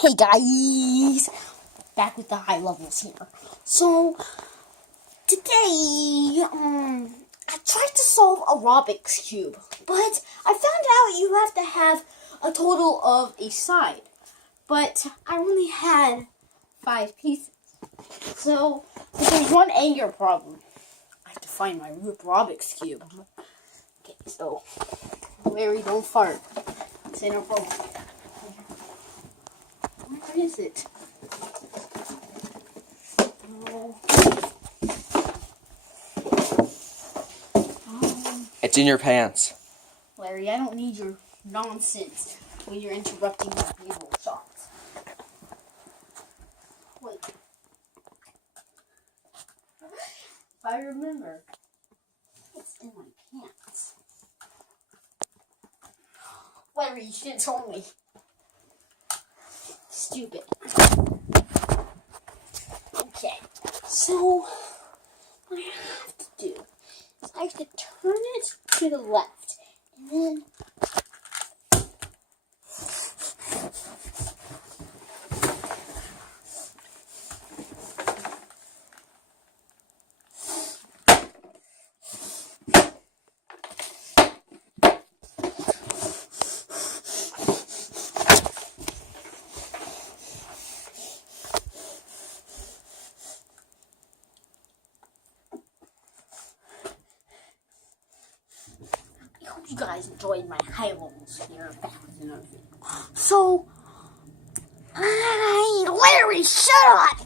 Hey guys, back with the high levels here. So today, I tried to solve a Rubik's cube, but I found out you have to have a total of a side. But I only had 5 pieces, so there's one anger problem. I have to find my Rubik's cube. Okay, so Larry, don't fart. It's in a row. Where is it? Oh. It's in your pants. Larry, I don't need your nonsense when you're interrupting my B-roll shots. Wait. If I remember, it's in my pants. Larry, you should have told me. Stupid. Okay, so what I have to do is I have to turn it to the left, and then I hope you guys enjoyed my high levels here. So, Larry, shut up!